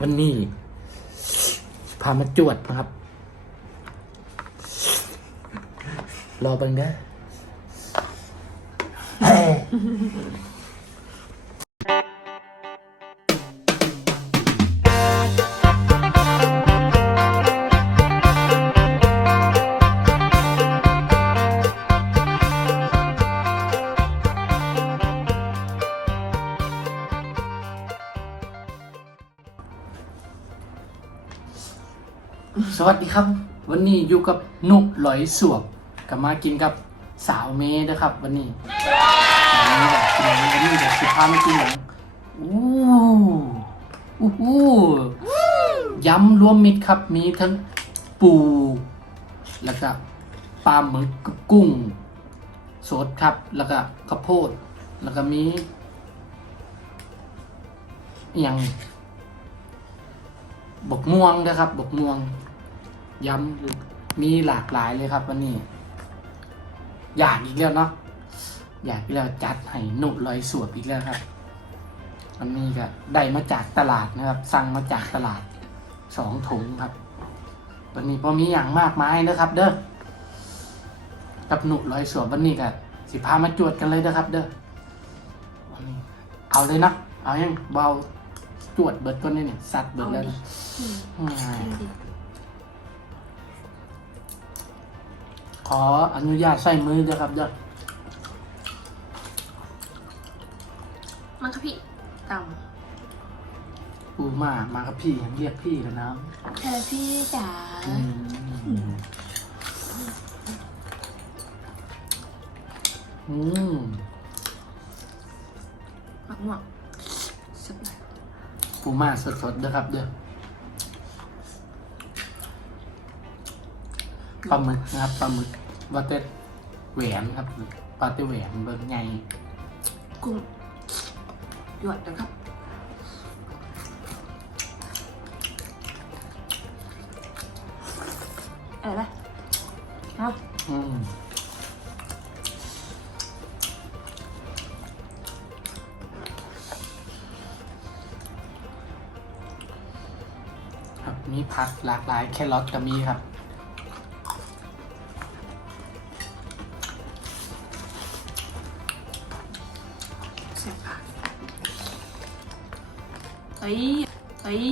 วันนี้พามาจวดนะครับ รอบังเด้อ สวัสดีครับ วันนี้อยู่กับนุกหลอยสวบกับมากินกับสาวเมย์นะครับ วันนี้วันนี้เดี๋ยวสิพามากินอย่างอู้อู้หูยำรวมมิตรครับมีทั้งปู แล้วก็ปลาหมึกกับกุ้งสดครับ แล้วก็ข้าวโพด แล้วก็มีอย่างบกม่วงนะครับบกม่วง ย้ำมีหลากหลายเลยครับวันนี้ อยากอีกแล้วเนาะอยากอีกแล้วจัดให้หนุลอยสวบอีกแล้วครับวันนี้ก็ได้มาจากตลาดนะครับ สั่งมาจากตลาดสองถุงครับวันนี้พอมีอย่างมากมายนะครับ เด้อกับหนุลอยสวบวันนี้ก็สิพามาจวดกันเลยนะครับ เด้อวันนี้เอาเลยนะเอายังเบาจวดเบิดก้นนี่นี่สัตว์เบิดแล้วนะ ขออนุญาตใส่มือด้วยครับเด้อมันค่ะพี่ต่ปูมามากับพี่เรียกพี่กันนะำเธอพี่จ๋าอืมอืมหมักหมวกสักหน่อยปูมาสดๆด้วยครับเด้อ ปลาหมึกนะครับปลาหมึกวาเต็ดแหวนครับปลาเต็ดแหวนเบิร์ไงกุ้งหยวดนะครับอะไรนะเอาอืมครับมีผักหลากหลายแครอทก็มีครับ ยเฮ้ย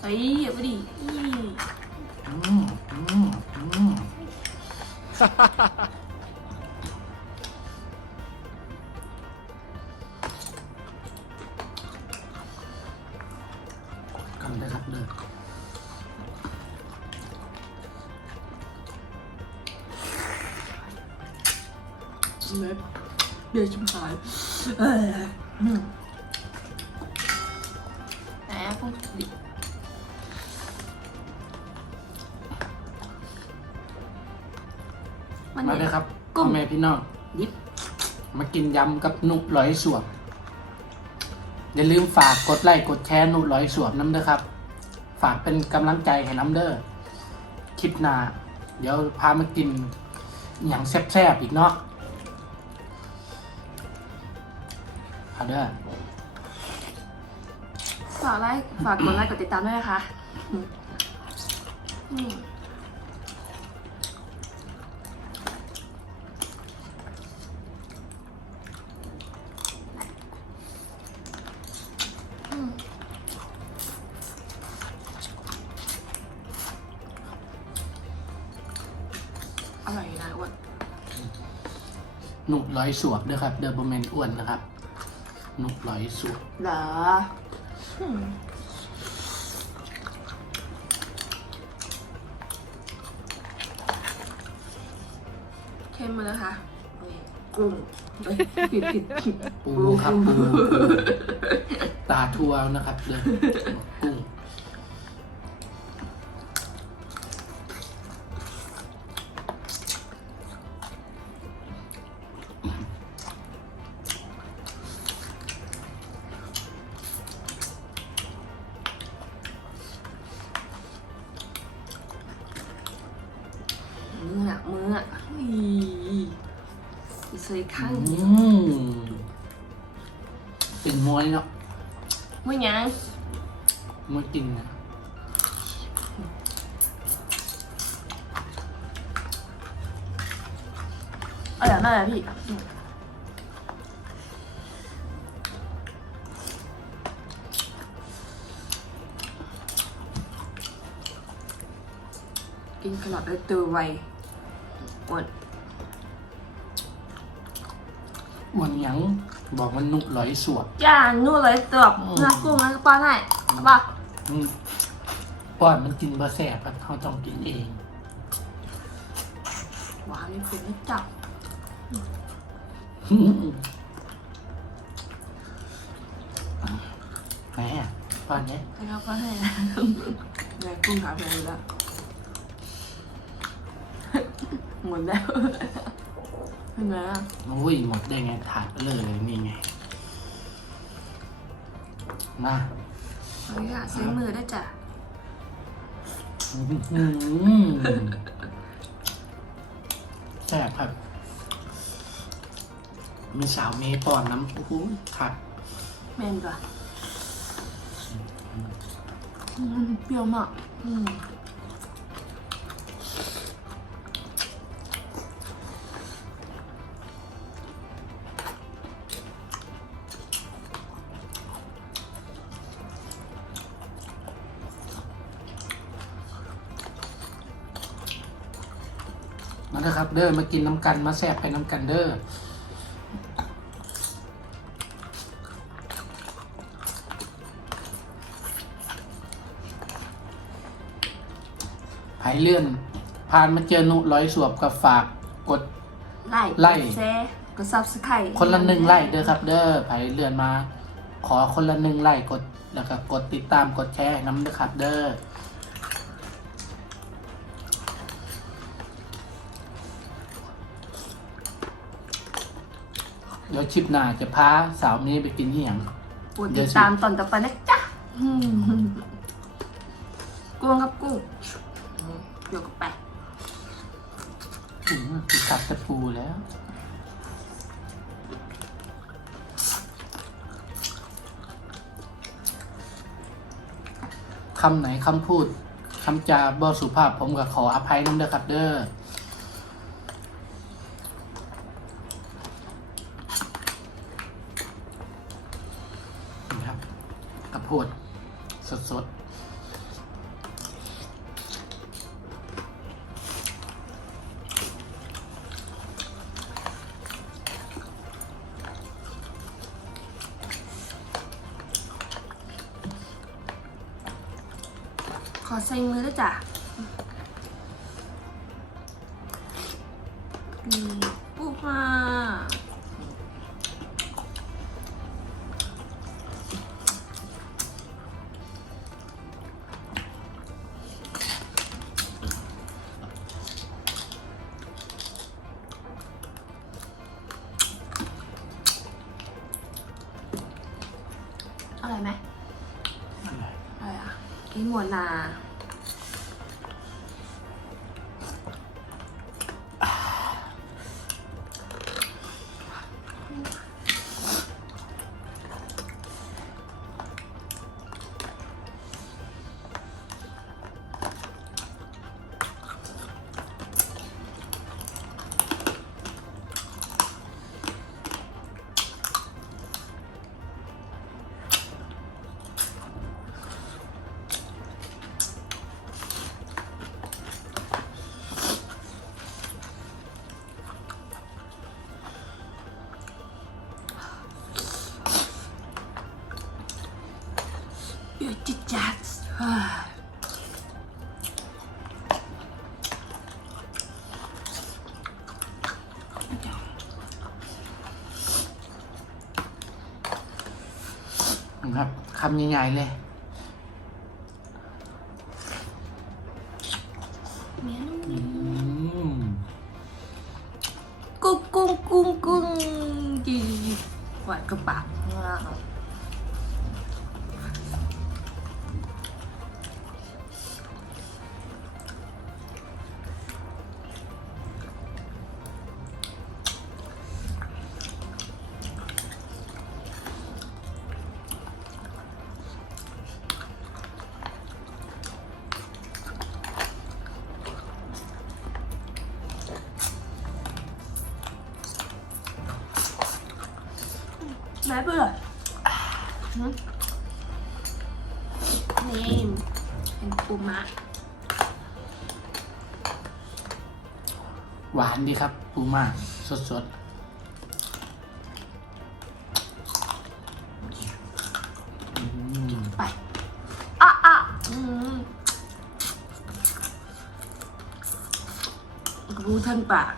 เฮ้ยอย่าไปดิอีอืมอืมอืม มันมาเนี่เลยยครับกุ้พ่องแม่พี่น้องดิบมากินยำกับนุกร้อยสวบอย่าลืมฝากกดไลค์กดแชร์นุกร้อยสวบน้ำเด้อครับ ฝากเป็นกำลังใจให้น้ำเด้อคลิปหน้าเดี๋ยวพามากินอหย่างแซ่บๆอีกเนาะเอาเด้อฝากไลค์ฝากกดไลค์กดติดตามด้วยนะคะ อืม อยนะอ้วนนุกร้อยสวบเด้อครับเดอร์บเมนอ้วนนะครับนุกร้อยสวบเหรออืมเข้มมาแล้วค่ะนี่กุ้งเอ้ยผิดผิดผิดปูครับปูปูตาทัวนะครับเด้อกุ้ง อีสวยข้างอืมเป็นมวยเนาะมือยังเมื่อกินนะอร่อยมากเลยพี่อืมกินขนมได้ตัวไวอ้วน อ้วนหยังบอกมันนุกร้อยสวบย่านู่นเลยตัวอืม เนื้อกุ้งแล้วก็ป้อนให้เอาป่ะอืมป้อนมันกินบะแสบอะเขาต้องกินเองหวานนี่คือไม่จับแหมป้อนเนี้ยให้เขาก็ให้นะเนื้อกุ้งหาไปแล้วหมดแล้ว เห็นไหมอะอุ้ยหมดได้ไงถาดเลยนี่ไงมาเฮ้ยอะใช้มือได้จ้ะอื้อหือแซ่บครับมีสาวเมย์ป้อนน้ำโอ้โหผัดแม่นป่ะอืมเปรี้ยวมากอืม มาเด้อครับ เด้อมากินน้ำกันมาแซ่บไปน้ำกันเด้อไผเลื่อนผ่านมาเจอนุร้อยสวบกับฝากกด ไล่ไล่แซ่กดซับสไครต์คนละหนึ่งไลค์เด้อครับ เด้อไผเลื่อนมา ขอคนละหนึ่งไลค์กดแล้วก็กดติดตามกดแชร์น้ำเด้อครับ เด้อ เดี๋ยวชิปหน้าจะพาสาวนี้ไปกินที่หยังปวดติดตามตอนต่อไปนะจ๊ะอืมกุ้งครับกุ้งเดี๋ยวก็ไปอืมติดตับตะปูแล้ว คำไหนคำพูดคำจาบ่สุภาพผมก็ขออภัยน้ำเด้อครับเด้อ อใส่มือด้วยจ้ะนี่ปุ๊บมาอร่อยไหมอร่อยอะนี่หมวนา เดี๋ยวจิตจัดเฮ้ยนะครับคำใหญ่ๆเลยเมียนุ่มอืมกุ้งกุ้งกุ้งกุ้งจีหวานกระปักว้าว ไหนเบื่อหืมนี่เป็นปูมะหวานดีครับปูมาสดสดๆอืมไปอะอะอืมรู้ท่านปาก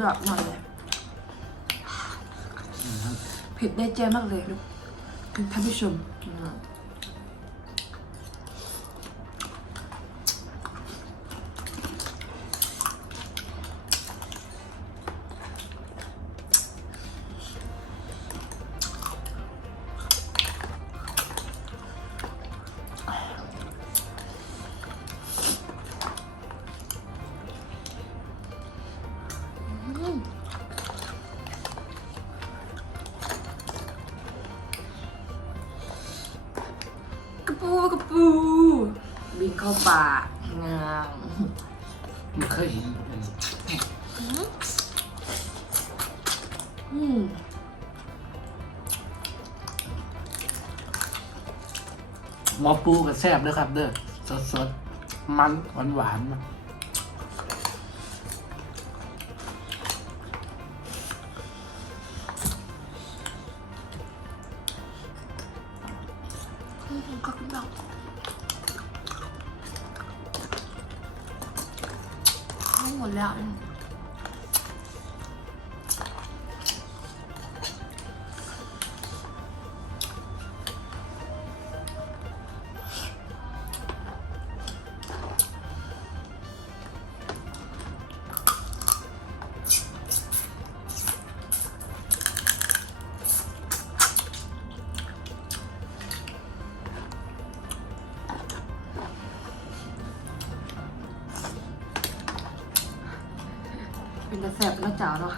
ยอดมากเลยเผ็ดได้ใจมากเลยลูกท่านผู้ชม ป่างามไม่เคยเห็นอืมหมอปูกับแซ่บด้วยครับ เด้อสดๆ มันหวานหวานๆ ทั้ง เป็นแต่แสด้วจ๋าเนาะ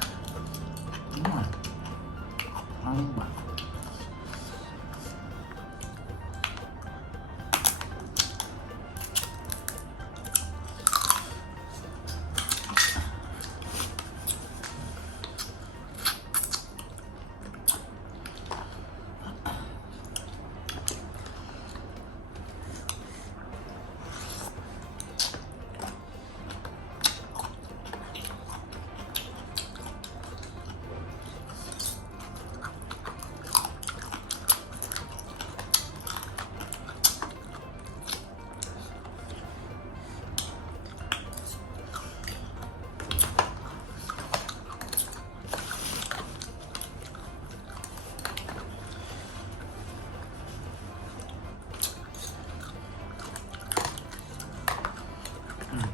อืมอาหวานอืม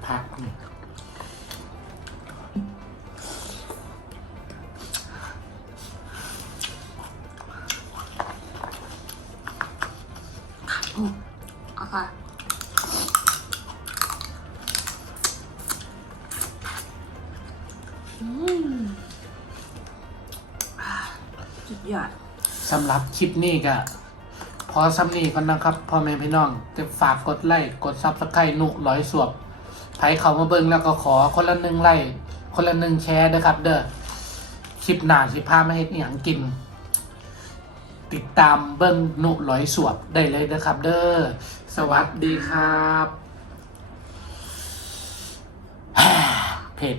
พักนี่โอ้เอาค่ะอืมอ่าสุดยอดสำหรับคลิปนี้ก็พอซ้ำนี้ก่อนนะครับพ่อแม่พี่น้องจะฝากกดไลค์กดซับสไครต์หนุร้อยสวบ ไผเขามาเบิ่งแล้วก็ขอคนละหนึ่งไลค์คนละหนึ่งแชร์เด้อครับ เด้อคลิปหน้าสิพามาเฮ็ดอหย่างกิน ติดตามเบิ่งหนุร้อยสวบได้เลยนะครับ เด้อสวัสดีครับ เผ็ด